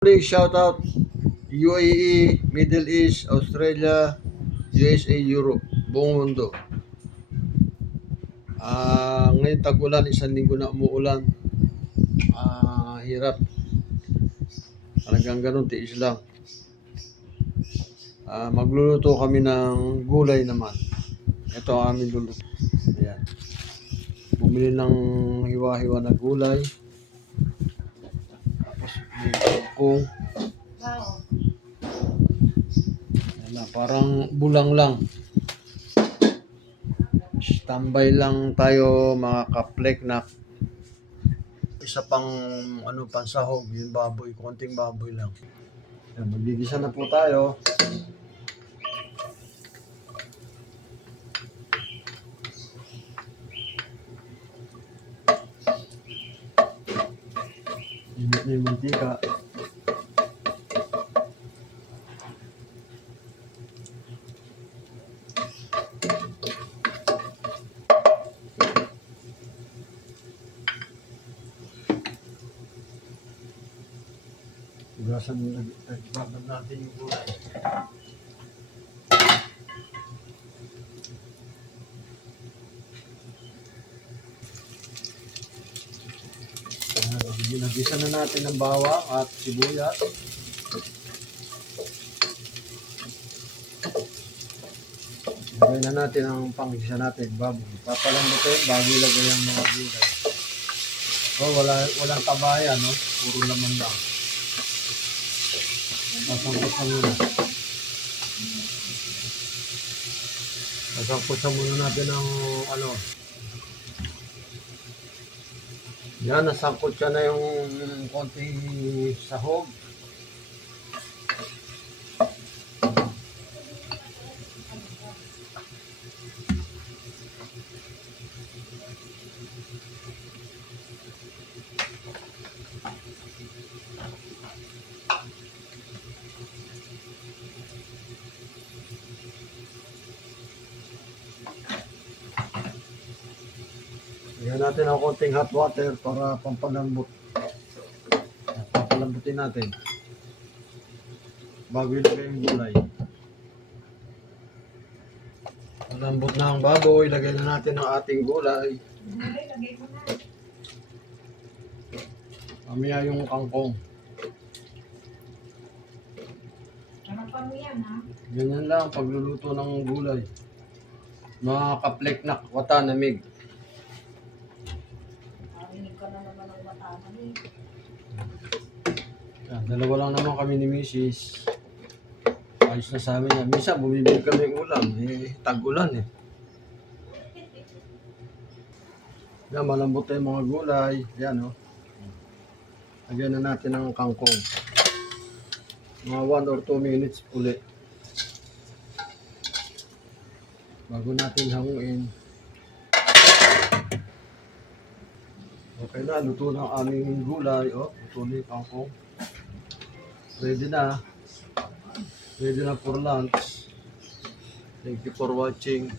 Shout out UAE, Middle East, Australia, USA, Europe, buong mundo. Ngayon tag-ulan, isang linggo na umuulan. Hirap. Talagang ganun, tiis lang. Magluluto kami ng gulay naman. Ito ang aming luluto. Ayan. Bumili ng hiwa-hiwa na gulay. Tapos may kangkong. Ayan, parang bulang lang. Standby lang tayo mga kaplek na isa pang pansahog, yung baboy, konting baboy lang. Ayan, magigisa na po tayo. Init na yung mantika. Ugasan natin yung gulay. Ginagisa na natin ng bawang at sibuyas. Ilagay na natin ang panggisa natin, baboy. Papalambutin bago ilagay ang mga gulay. So, walang kabayan, no? Puro laman lang. Pasangkusan muna. Pasangkusan muna natin ang Yan, nasangkot siya na yung konting sahog. Lagyan natin ang konting hot water para pampalambot. Papalambutin natin bago ilagay yung gulay. Malambot na ang baboy, ilagay na natin ang ating gulay. Mamaya yung kangkong. Harapan mo yan, ha? Ganyan lang pagluluto ng gulay. Mga kapleknak, watanamig. Narinig ka na naman ng batanan, eh. Dalawa lang naman kami ni Mrs. Ayos na sa amin yan. Minsan bumibili kami ng ulam. Tag-ulan eh. Yan, malambot na yung mga gulay. Yan o. Lagyan na natin ang kangkong. Mga 1 or 2 minutes ulit. Bago natin hanguin. Okay na, luto na ang aming gulay. O, luto na yung kangkong. Ready na. Ready na for lunch. Thank you for watching.